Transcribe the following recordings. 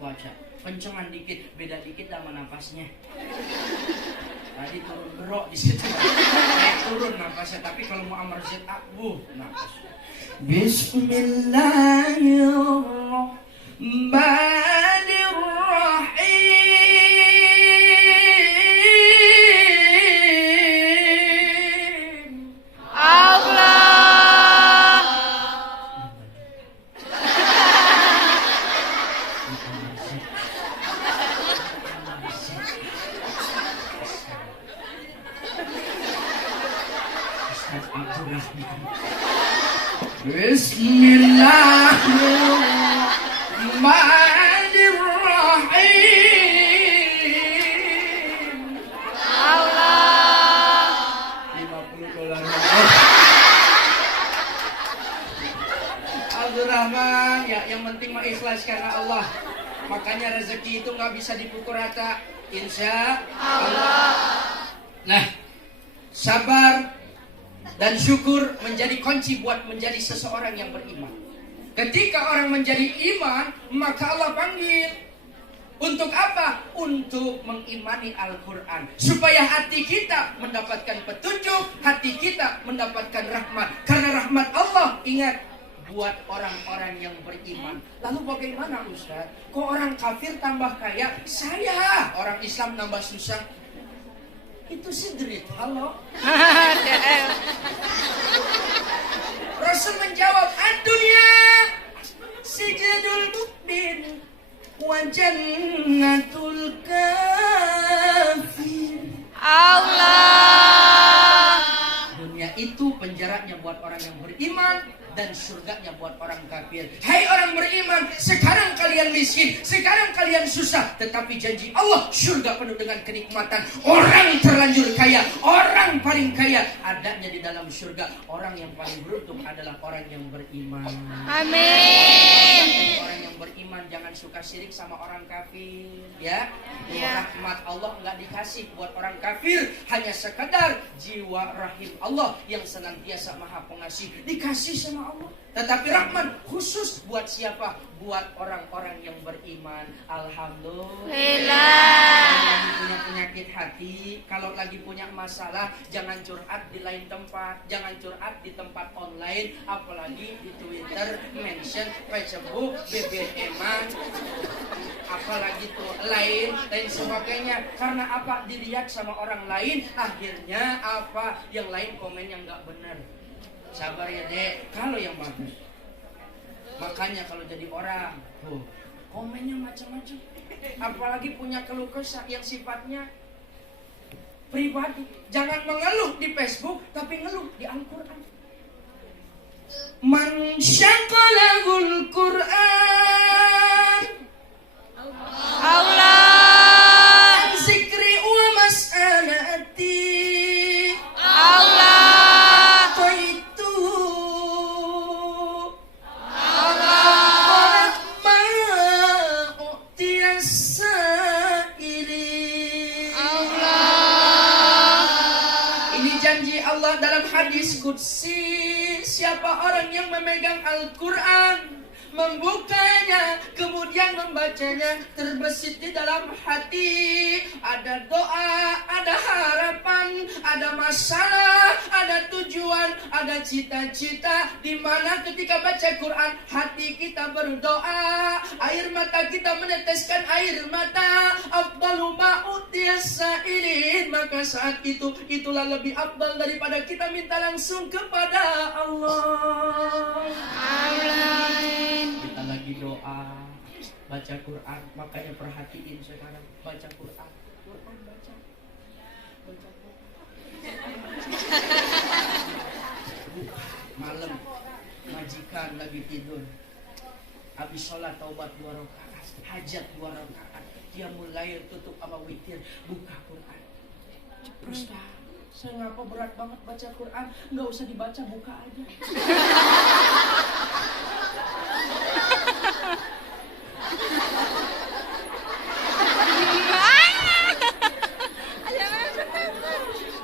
baca. Kencengan dikit, beda dikit sama napasnya. Tadi turun berok di situ. Turun napasnya, tapi kalau mau amar ZA, napas. Bismillahirrahmanirrahim. Allah. Bismillahirrahmanirrahim. Allah. $50. Abdurrahman, ya yang penting mah ikhlas karena Allah. Makanya rezeki itu nggak bisa dipukul rata. Insya Allah. Nah, sabar dan syukur menjadi kunci buat menjadi seseorang yang beriman. Ketika orang menjadi iman, maka Allah panggil. Untuk apa? Untuk mengimani Al-Quran. Supaya hati kita mendapatkan petunjuk, hati kita mendapatkan rahmat. Karena rahmat Allah, ingat, buat orang-orang yang beriman. Lalu bagaimana Ustaz? Kok orang kafir tambah kaya? Saya orang Islam tambah susah. Itu sidrit, halo? Rasul menjawab, ad-dunya sijnul mukmin wa jannatul kafir. Allah. Dunia itu penjaranya buat orang yang beriman dan surganya buat orang kafir. Hai orang beriman, sekarang kalian miskin, sekarang kalian susah, tetapi janji Allah surga penuh dengan kenikmatan. Orang terlanjur kaya, orang paling kaya adanya di dalam surga. Orang yang paling beruntung adalah orang yang beriman. Amin. Orang yang beriman jangan suka syirik sama orang kafir, ya. Rahmat Allah nggak dikasih buat orang kafir, hanya sekedar jiwa rahim Allah yang senantiasa maha pengasih dikasih sama Allah. Tetapi rahmat khusus buat siapa? Buat orang-orang yang beriman. Alhamdulillah. Kalau lagi punya penyakit hati, kalau lagi punya masalah, jangan curhat di lain tempat, jangan curhat di tempat online, apalagi di Twitter, mention, Facebook, BBM, apalagi tuh lain sebagainya. Karena apa? Dilihat sama orang lain, akhirnya apa? Yang lain komen yang nggak benar. Sabar ya dek, kalau yang bagus. Makanya kalau jadi orang, komennya macam-macam. Apalagi punya keluh kesah yang sifatnya pribadi. Jangan mengeluh di Facebook, tapi ngeluh di Al-Quran. Man syaqalahul Quran Allah. zikri wa mas'alati Allah. Dalam hadis qudsi, siapa orang yang memegang Al-Quran, membukanya, kemudian membacanya, terbesit di dalam hati, ada doa, ada harapan, ada masalah, ada tujuan, ada cita-cita, di mana ketika baca Quran, hati kita berdoa, air mata kita meneteskan air mata, afdalu ma'utiyas sa'ilin, maka saat itu, itulah lebih afdal daripada kita minta langsung kepada Allah. Amin. Kita lagi doa, baca Quran, makanya perhatiin sekarang baca Quran, baca malam majikan lagi tidur, habis sholat taubat 2 rakaat, hajat 2 rakaat, dia mulai tutup sama witir, buka Quran. Ustaz, saya ngapa berat banget baca Quran? Nggak usah dibaca, buka aja.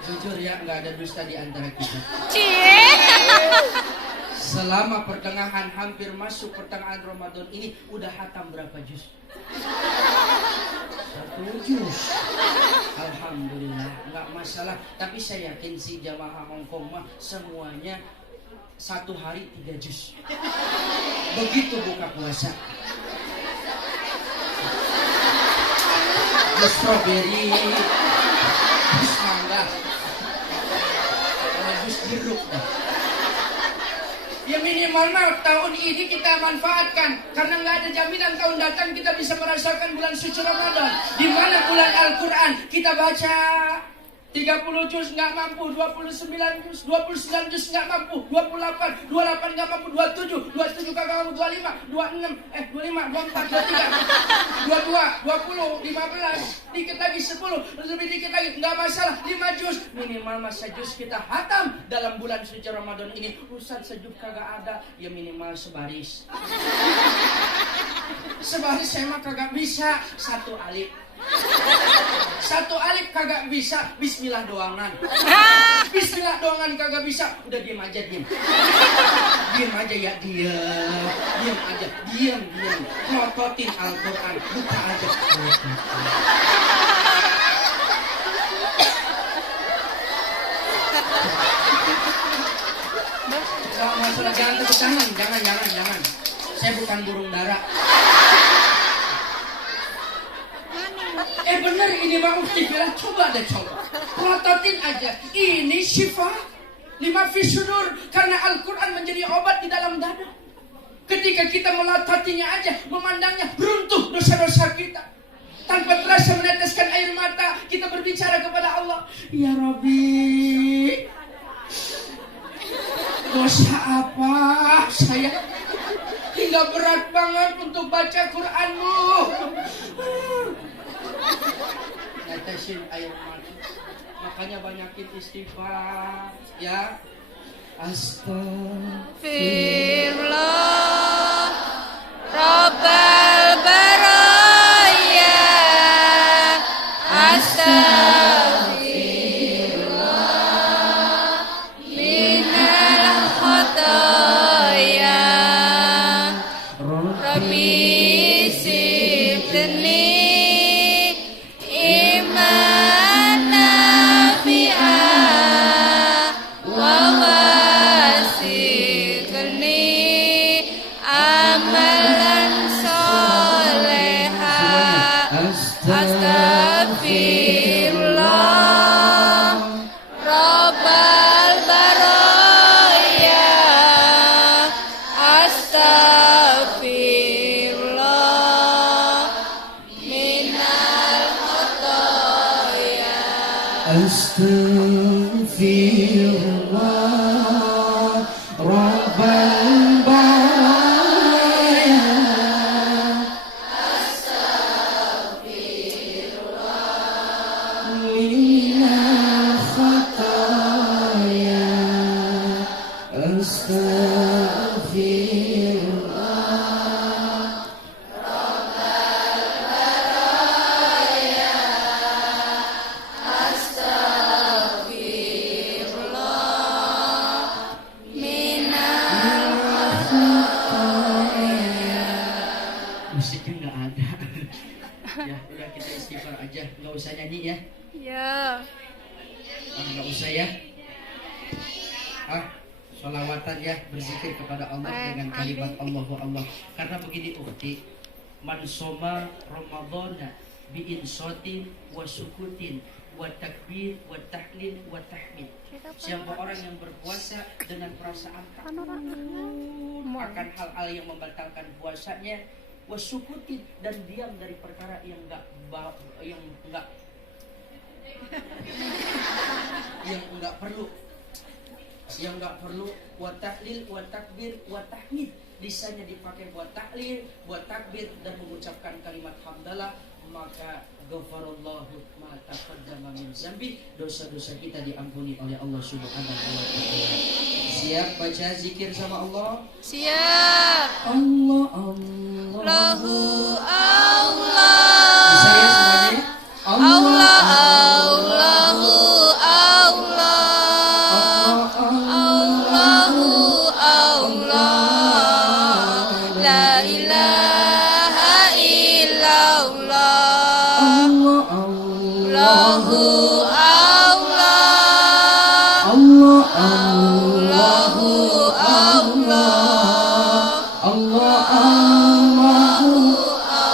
Jujur ya, nggak ada dusta di antara kita. Selama pertengahan hampir masuk pertengahan Ramadan ini udah hatam berapa juz? 1 juz. Alhamdulillah, nggak masalah. Tapi saya yakin si jamaah Hongkong mah semuanya 1 hari 3 juz. Begitu buka puasa. Jus strawberry, jus mangga, jus jeruk dah. Ya minimal tahun ini kita manfaatkan, karena nggak ada jaminan tahun datang kita bisa merasakan bulan suci Ramadan, di mana bulan Al-Quran kita baca 30 juz nggak mampu, 29 juz, 29 juz nggak mampu, 28 nggak mampu, 27 kagak mampu, 25, 25, 24, 23, 22, 20, 15, dikit lagi 10, lebih dikit lagi, nggak masalah, 5 juz, minimal masa juz kita hatam dalam bulan suci Ramadan ini. Ustaz sejuz kagak ada, ya minimal sebaris. Sebaris saya mah kagak bisa, 1 alif. 1 alif kagak bisa, bismillah doangan. Bismillah doangan kagak bisa, udah diem aja, diem. Diem aja ya, diem aja, diem. Ngototin Al-Quran, buka aja. Gak masalah, jangan. Saya bukan burung dara. Bener ini Bang Mufti bilang, coba. Ngototin aja. Ini syifa lima fi sudur, karena Al-Quran menjadi obat di dalam dada. Ketika kita melototinya aja, memandangnya, runtuh dosa-dosa kita. Tanpa terasa meneteskan air mata, kita berbicara kepada Allah, ya Rabbi, dosa apa saya hingga berat banget untuk baca Quranmu. Netesin air mata. Makanya banyakin istighfar ya. Astagfirullah Rabbal baraya. Astagfirullah minal khataya. Rabbi sibni Astaghfirullah Rabbal baraya. Astaghfirullah minal khataya. Astaghfirullah Rabbal baraya. Musiknya nggak ada. Ya udah, kita istighfar aja, nggak usah nyanyi ya. Ya. Nggak usah ya. Sholawatan ya, berzikir kepada Allah dengan kalimat Allahu Allah. Karena begini ukti, man soma Ramadana bi insatin wa sukutin wa takbir wa tahlil wa tahmid. Siapa orang yang berpuasa dengan perasaan takut akan hal-hal yang membatalkan puasanya, wasukutin, dan diam dari perkara yang enggak perlu, wa tahlil wa takbir wa tahmid, lisannya dipakai buat tahlil, buat takbir, dan mengucapkan kalimat hamdalah, maka ghafarallahu ma taqaddama min zambi, dosa-dosa kita diampuni oleh Allah Subhanahu wa taala. Siap baca zikir sama Allah? Siap. Allah Allahu Allah. Bisa ya semuanya? Allah Allahu Allah. Allahu Allah. Allahu Allah. Allah Allahu Allah. Allah Allahu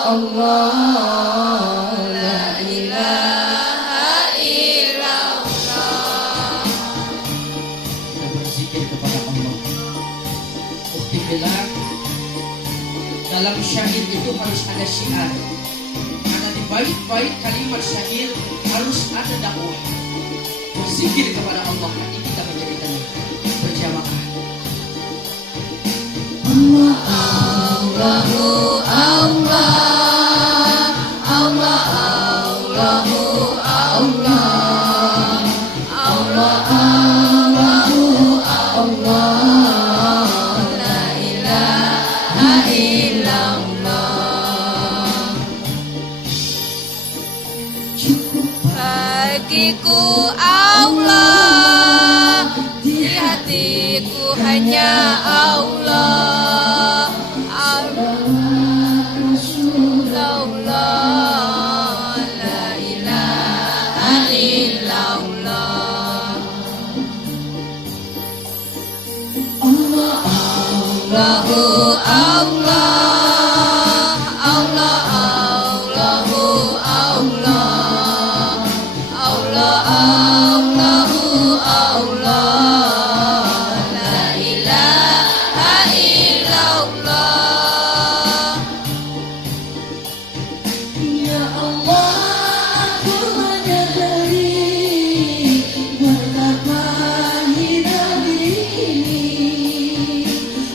Allah. La ilaha illallah. Kita berzikir kepada Allah. Bukti bilang dalam syahid itu harus ada syiar. Karena di bait-bait kalimat syahid harus ada dakwah. Berzikir kepada Allah, hati kita menjadi tenang. Berjamaah. Allah Allahu Allah. Allah Allahu Allah. Allah Allahu Allah. La ilaha illallah. cukup Bagiku Allah, di hatiku hanya Allah. Allah, la ilaha illallah. Allahu Allah. Allah Allahu Allah. Allah Allahu Allah. La ilaha illallah. Ya Allah, aku menyadari betapa hidup ini.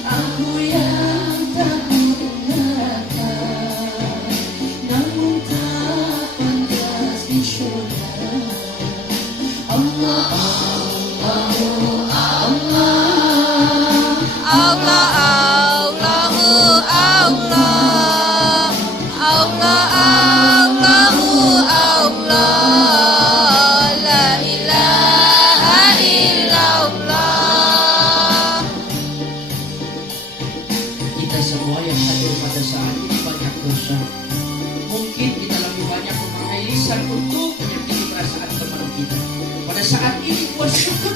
Aku yang tak menggunakan, namun tak pantas di syurga. Allah, Allahu Allah. Allah Allahu Allah. Allah Allahu Allah. La ilaha illallah. kita semua yang hadir pada saat ini banyak dosa. Mungkin kita lebih banyak memakai lisan untuk menyakiti perasaan teman kita. Pada saat ini buat syukur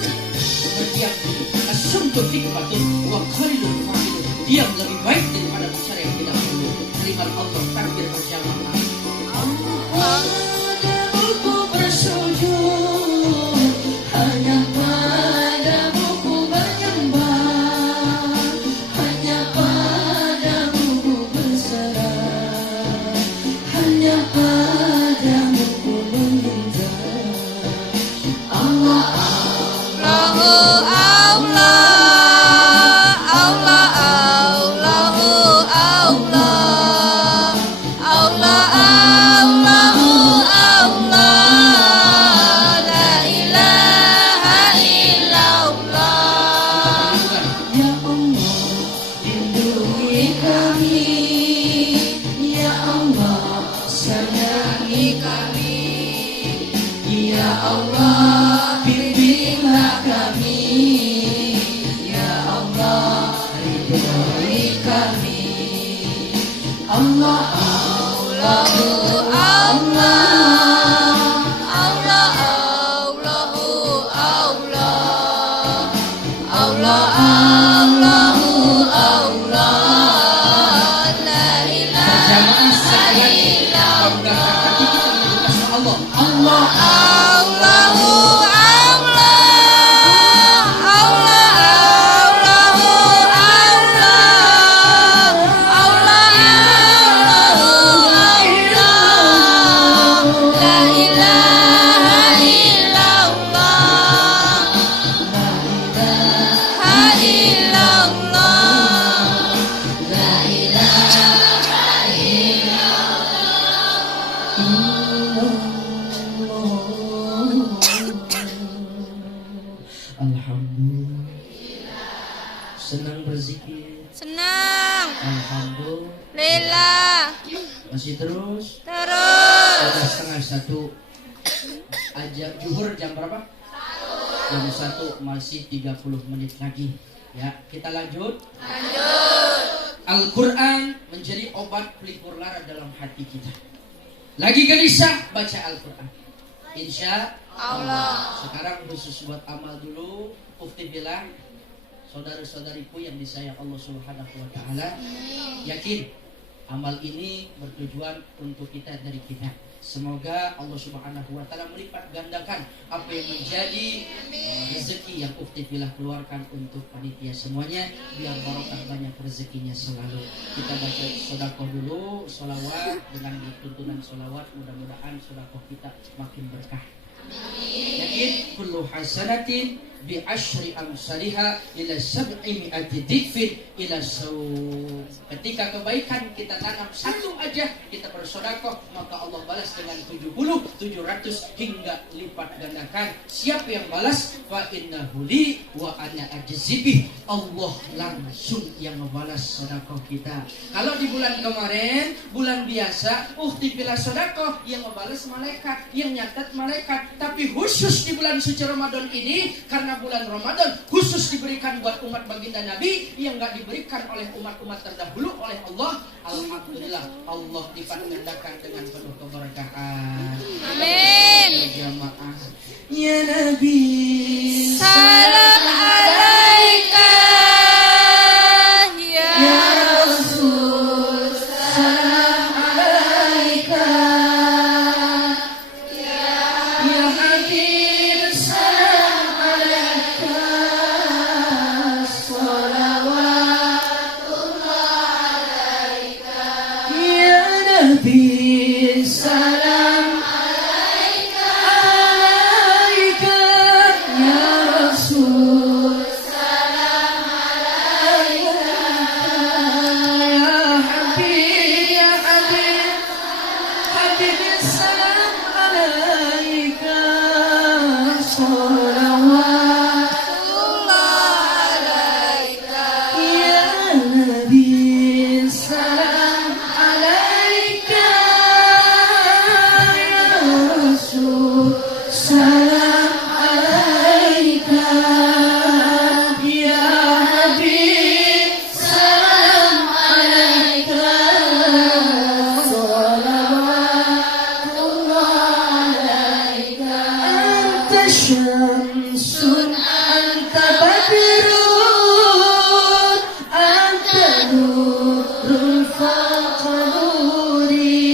berdiam diri. Asumtu hikmatun wa khairul fa'ilun. Diam lebih baik daripada bicara yang tidak perlu. Kalimat Allah takbir berjamaah. Padamu ku bersujud, hanya padamu ku menyembah, hanya padamu ku berserah, hanya padamu ku meminta. Allah, Allahu Allah. Allah Allahu Allah. Allah Allahu Allah. La ilaha illallah. Ya Allah, lindungi kami. Ya Allah, sayangi kami. Ya Allah, bimbinglah kami. Ya Allah, ridhoi kami. Allah, Allahu Allah. Allah Allahu Allah. Allah Allahu Allah. La ilaha Berjamaah sekali banggakan hati kita menjadi Allah. Allah, Allahu Allah. Allah Allahu Allah. Allah Allahu Allah. La ilaha illallah. La ilaha illallah. La ilaha Alhamdulillah. Senang berzikir. Senang. Alhamdulillah. Lila. Masih terus. Terus. Sudah setengah satu. Aja zuhur jam berapa? Jam 1 masih 30 menit lagi. Ya, kita lanjut. Al-Quran menjadi obat pelipur lara dalam hati kita. Lagi gelisah, baca Al-Quran. Insya Allah. Sekarang khusus buat amal dulu. Ufti bilang, saudara-saudariku yang disayang Allah Subhanahu wa taala, yakin amal ini bertujuan untuk kita dari kita. Semoga Allah Subhanahu wa taala melipat gandakan apa yang menjadi rezeki yang Ufti bilah keluarkan untuk panitia semuanya, biar barokah banyak rezekinya selalu. Kita baca sedekah dulu, sholawat dengan tuntunan sholawat, mudah-mudahan sedekah kita makin berkah. Yakin kullu hasanatin bi asyri amsalha ila 700 dhifin ila ketika kebaikan kita tanam satu aja, kita bersedekah, maka Allah balas dengan 70, 700 hingga lipat gandakan. Siapa yang balas? Fa innahu li wa ana ajzibih. Allah langsung yang membalas sedekah kita. Kalau di bulan kemarin, bulan biasa, Ufti bila sedekah, yang membalas malaikat, yang nyatat malaikat. Tapi khusus di bulan suci Ramadan ini, karena bulan Ramadan khusus diberikan buat umat baginda Nabi yang gak diberikan oleh umat-umat terdahulu oleh Allah. Alhamdulillah, Allah lipat gandakan dengan penuh keberkahan. Amin. Jamaah ya Nabi, Salam alaika ya Rasul, salam alaika. Ya Habib, salam alaika. Salawatullah alaika. Ya Nabi, salam alaika. Ya Rasul, salam alaika. Ya Habib, ya Habib, Habib, salam alaika. Salawatullah alaika. Ya Nabi, salam alaika. Ya Rasul, salam alaika. Ya Habib, salam alaika. Salawatullah alaika. Anta syamsun, anta badrun, anta nurun fawqa nuri,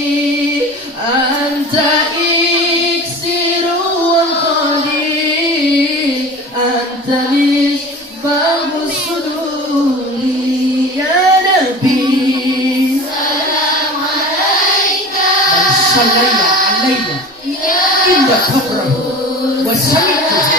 anta iksirun qalil, anta misbahus suduri. Ya Nabi, salam alaika. Man sallaina alayya inda qabrahu wa sami'tuhu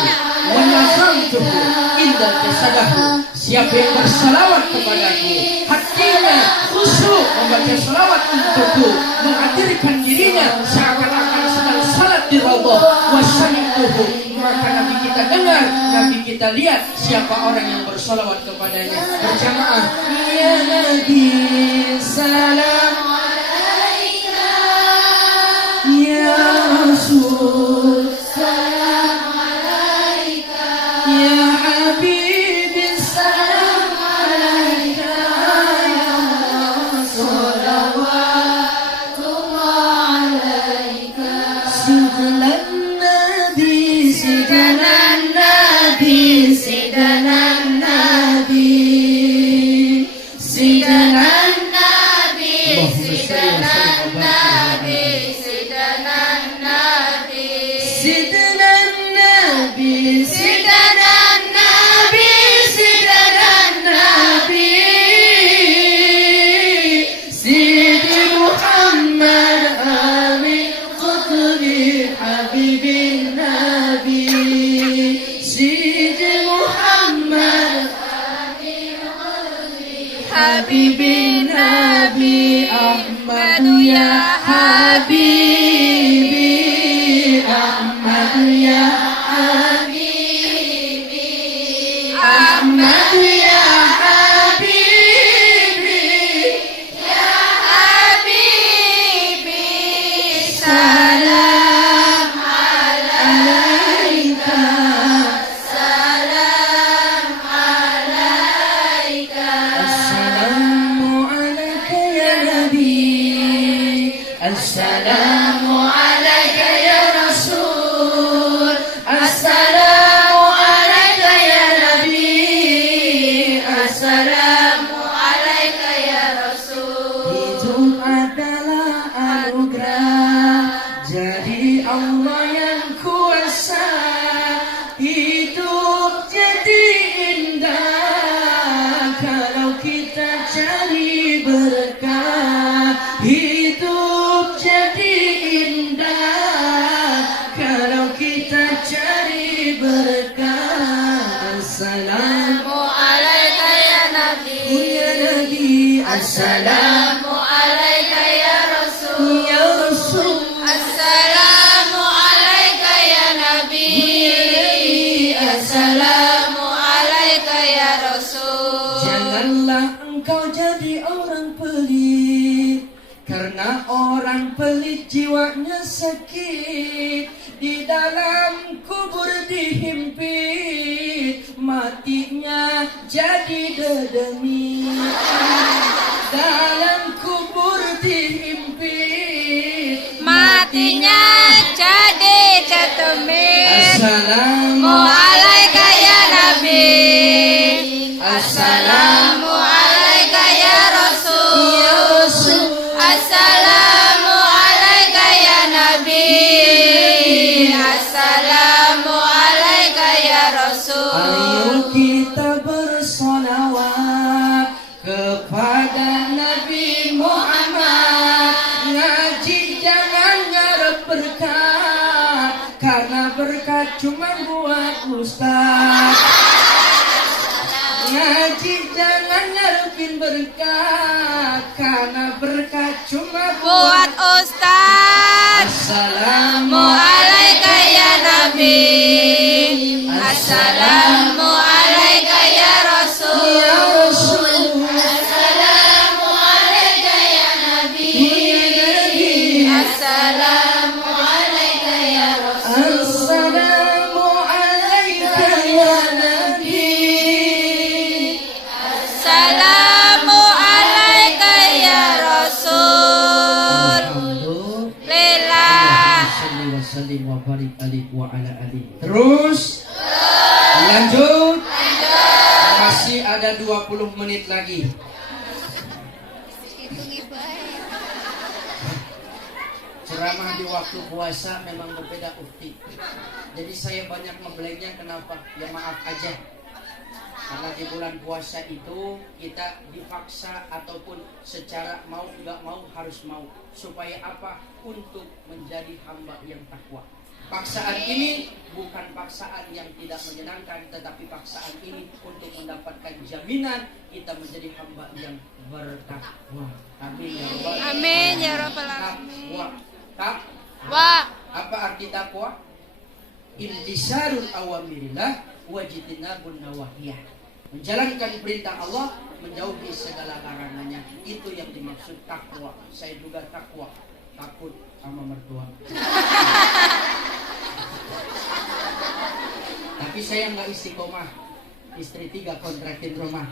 wa nazamtuhu inda jasadahu. Siapa yang bersalawat kepadaku, hatinya khusyuk membaca salawat untukku, menghadirkan dirinya seakan-akan sedang salat di raudhah. Wa sami'tuhu, maka Nabi kita dengar, Nabi kita lihat siapa orang yang bersalawat kepadanya. Berjamaah, ya Nabi, salam alaika. Ya Rasul, salam alaika. Ya Habib, salam alaika. Ya Salawatullah alaika. Sidana Nabi, Sidana Nabi, Sidana Nabi, Sidana Nabi, Sidana Nabi, Sidana Nabi, Sidana Nabi, Sidana Nabi, Sidana Nabi, Sidi Muhammad Amin Qutbi Habibin Nabi, Sidi Muhammad Habibin Nabi, Ahmadu ya Habibi, Ahmadu ya Habibi, Ahmadu ya Habibi, ya Habibi, salam alaika, salam alaika. Assalamu alaika ya Nabi, assalamu alaika ya Rasul. Assalamu alayka ya Rasul. ya Rasul. Assalamu alayka ya Nabi. Assalamu alayka ya Rasul. Janganlah engkau jadi orang pelit, karena orang pelit jiwanya sakit. Di dalam kubur dihimpit, matinya jadi dedemit. Dalam kubur dihimpit, Matinya jadi cetumit. Assalamu Alayka ya Nabi. Assalamu alayka ya Rasul. ya Rasul. Assalamu alayka ya Nabi. Assalamu alayka ya Rasul. Ayo kita bersolawat kepada Nabi Muhammad. Ngaji jangan ngarep berkat, karena berkat cuma buat ustaz. Ngaji jangan ngarepin berkat, karena berkat cuma Buat Ustaz. Assalamu Alayka ya Nabi. Assalamu alayka ya Rasul. ya Rasul. Assalamu alayka ya Nabi. Assalamu alayka ya Rasul. Assalamu alayka ya Nabi. Assalamu alayka ya Rasul. Lillah. Terus lanjut. Masih ada 20 menit lagi. Ceramah di waktu puasa memang berbeda ukti. Jadi saya banyak ngeblanknya, kenapa? Ya maaf aja. Karena di bulan puasa itu kita dipaksa ataupun secara mau nggak mau harus mau. Supaya apa? Untuk menjadi hamba yang takwa. Paksaan ini bukan paksaan yang tidak menyenangkan, tetapi paksaan ini untuk mendapatkan jaminan kita menjadi hamba yang bertakwa. Amin ya rabbal alamin. Amin ya rabbal alamin. Takwa. Wa. Apa arti takwa? Imtisarul awamirillah wajtinabun nawahiyah. Menjalankan perintah Allah, menjauhi segala larangannya. Itu yang dimaksud takwa. Saya juga takwa, takut sama mertua. Tapi saya nggak istiqomah. Istri 3 kontrakin rumah.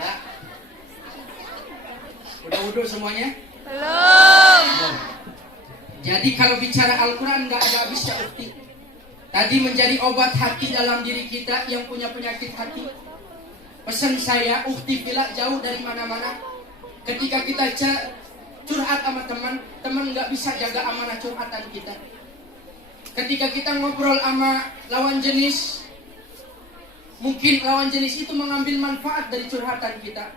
Ya. Udah wudhu semuanya? Belum. Jadi kalau bicara Al-Quran nggak ada habisnya ukti. Tadi menjadi obat hati dalam diri kita yang punya penyakit hati. Pesan saya, ukti bila jauh dari mana-mana. Ketika kita curhat sama teman, teman nggak bisa jaga amanah curhatan kita. Ketika kita ngobrol sama lawan jenis, mungkin lawan jenis itu mengambil manfaat dari curhatan kita.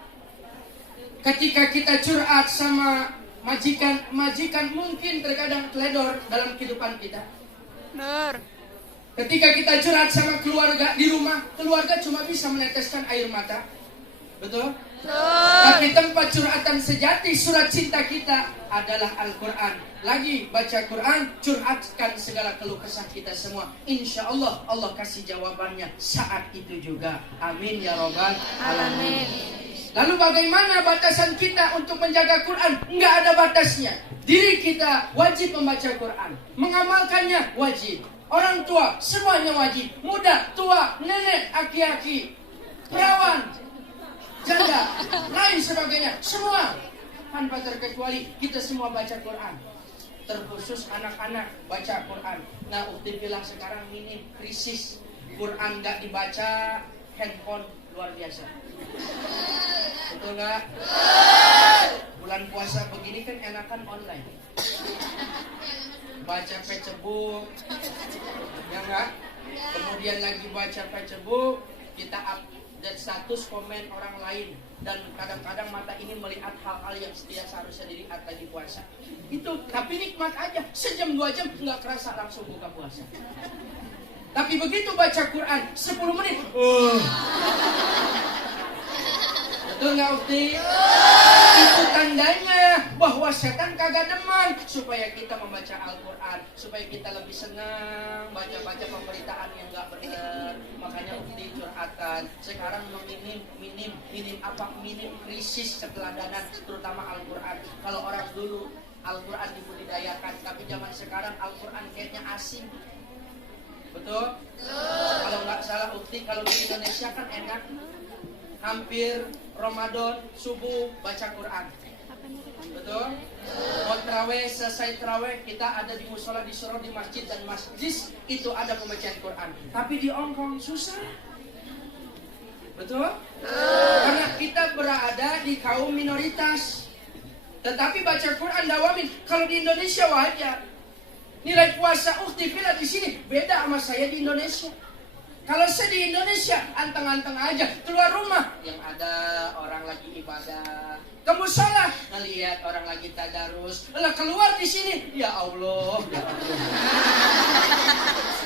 Ketika kita curhat sama majikan mungkin terkadang teledor dalam kehidupan kita. Nur. Ketika kita curhat sama keluarga di rumah, keluarga cuma bisa meneteskan air mata. Betul? Tapi tempat curhatan sejati, surat cinta kita adalah Al-Quran. Lagi baca Quran, curhatkan segala keluh kesah kita semua. Insya Allah, Allah kasih jawabannya saat itu juga. Amin ya rabbal alamin. Lalu bagaimana batasan kita untuk menjaga Quran? Enggak ada batasnya. Diri kita wajib membaca Quran, mengamalkannya wajib. Orang tua semuanya wajib. Muda, tua, nenek, aki-aki, perawan, janda, lain sebagainya, semua tanpa terkecuali kita semua baca Quran. Terkhusus anak-anak baca Quran. Nah, uktibillah sekarang ini krisis. Quran nggak dibaca, handphone luar biasa. Betul nggak? Bulan puasa begini kan enakan online. Baca Facebook, ya nggak? Kemudian lagi baca Facebook, kita update status komen orang lain. Dan kadang-kadang mata ini melihat hal-hal yang seharusnya dilihat lagi puasa. Itu, tapi nikmat aja. Sejam 2 jam nggak kerasa langsung buka puasa. Tapi begitu baca Quran 10 menit. Betul nggak Ukti? Itu tandanya bahwa setan kagak demen supaya kita membaca Al-Quran, supaya kita lebih senang baca-baca pemberitaan yang nggak benar. Makanya Ukti curhatan sekarang minim krisis keteladanan, terutama Al-Quran. Kalau orang dulu Al-Quran dibudidayakan, tapi zaman sekarang Al-Quran kayaknya asing. Betul? Kalau nggak salah Ukti, kalau di Indonesia kan enak, hampir Ramadan subuh baca Quran. Betul? Mau terawih, selesai terawih kita ada di musola, di surau, di masjid dan masjid itu ada pembacaan Quran. Tapi di Hong Kong susah. Betul? Karena kita berada di kaum minoritas. Tetapi baca Quran dawamin. Kalau di Indonesia wajar. Nilai puasa Ukti Villa di sini beda sama saya di Indonesia. Kalau saya di Indonesia anteng-anteng aja keluar rumah yang ada orang lagi ibadah, ke musola ngelihat orang lagi tadarus, lah keluar di sini ya Allah, ya Allah.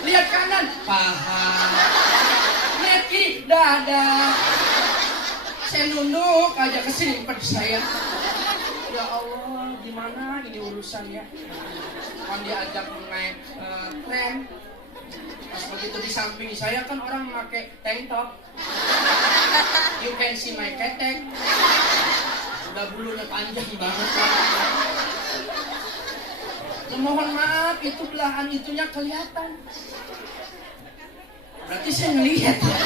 Lihat kanan paha, lihat kiri dada. Saya nunduk aja ke sini empat saya. Ya Allah, gimana ini urusannya? Kan diajak naik tren. Pas begitu di samping saya kan orang pakai tank top. You can see my ketek. Udah bulunya panjang banget. Mohon maaf, itu belahan itunya kelihatan. Berarti saya ngelihat ya.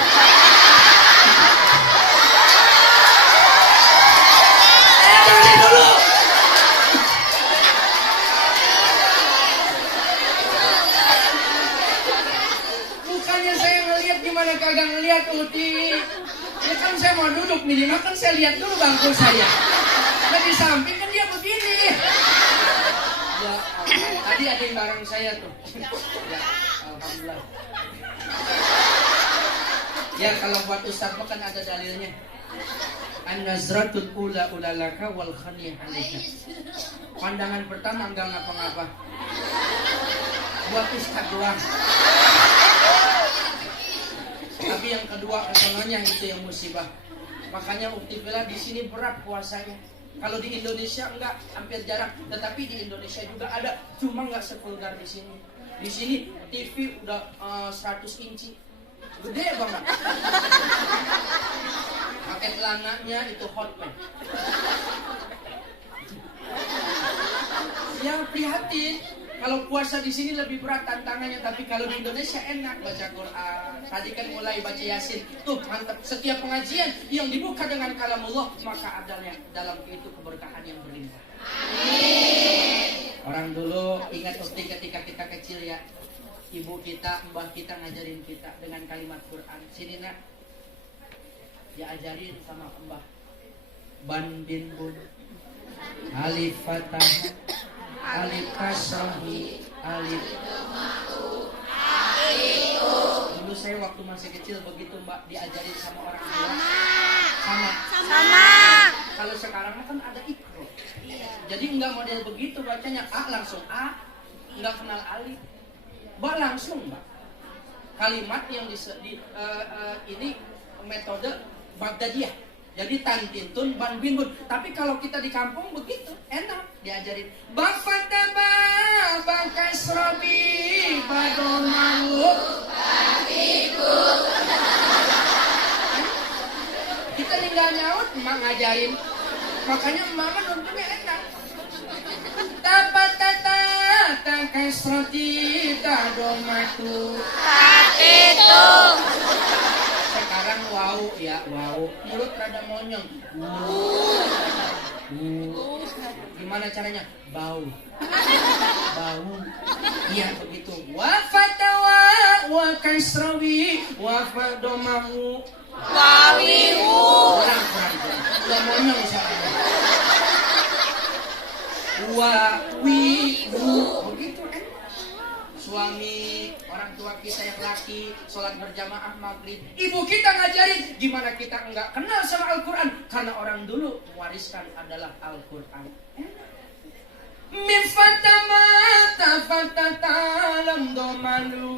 Berhenti dulu. Gimana kagak ngeliat Uti? Ya kan saya mau duduk minimal kan saya lihat dulu bangku saya. Nah di samping kan dia begini. Ya Allah, tadi ada yang bareng saya tuh. Ya, alhamdulillah. Ya kalau buat Ustaz kan ada dalilnya. An-nazratul ula ulalaka wal khaniyah alaika. Pandangan pertama enggak ngapa-ngapa. Buat Ustaz doang. Tapi yang kedua kesananya itu yang musibah. Makanya Ukti Villa di sini berat puasanya. Kalau di Indonesia enggak, hampir jarang. Tetapi di Indonesia juga ada, cuma enggak sevulgar di sini. Di sini TV udah 100 inci, gede banget. Pakai celananya itu hotman. Yang prihatin. Kalau puasa di sini lebih berat tantangannya, tapi kalau di Indonesia enak baca Quran. Tadi kan mulai baca Yasin, tuh mantap. Setiap pengajian yang dibuka dengan kalamullah, maka adanya dalam itu keberkahan yang berlimpah. Orang dulu ingat Ukti ketika kita kecil ya, ibu kita, mbah kita ngajarin kita dengan kalimat Quran. Sini nak, diajarin sama mbah. Ban bin bun, alif fatah, alif kasrohi, alif dulu saya waktu masih kecil begitu mbak diajarin sama orang tua. Sama. Kalau sekarang kan ada ikro. Jadi enggak model begitu bacanya A langsung A, enggak kenal alif. Mbak langsung mbak. Kalimat yang ini metode Baghdadiyah. Jadi tantintun ban bin bun. Tapi kalau kita di kampung begitu enak diajarin. Bafataba bakasrobi badomalu bagiku. Kita tinggal nyaut emak ngajarin. Makanya mama nontonnya enak. Tabatata takasroti badomatu bagiku. Sekarang wow ya wow, mulut rada monyong. Gimana caranya? Bau. Iya begitu. Wafatawa wa kasrawi wa fadomahu wawihu. Kurang. Udah monyong soalnya. Wawihu. Begitu kan? Suami, orang tua kita yang laki, sholat berjamaah maghrib. Ibu kita ngajarin, gimana kita enggak kenal sama Al-Quran? Karena orang dulu mewariskan adalah Al-Quran. Min fatamata fatatalam do malu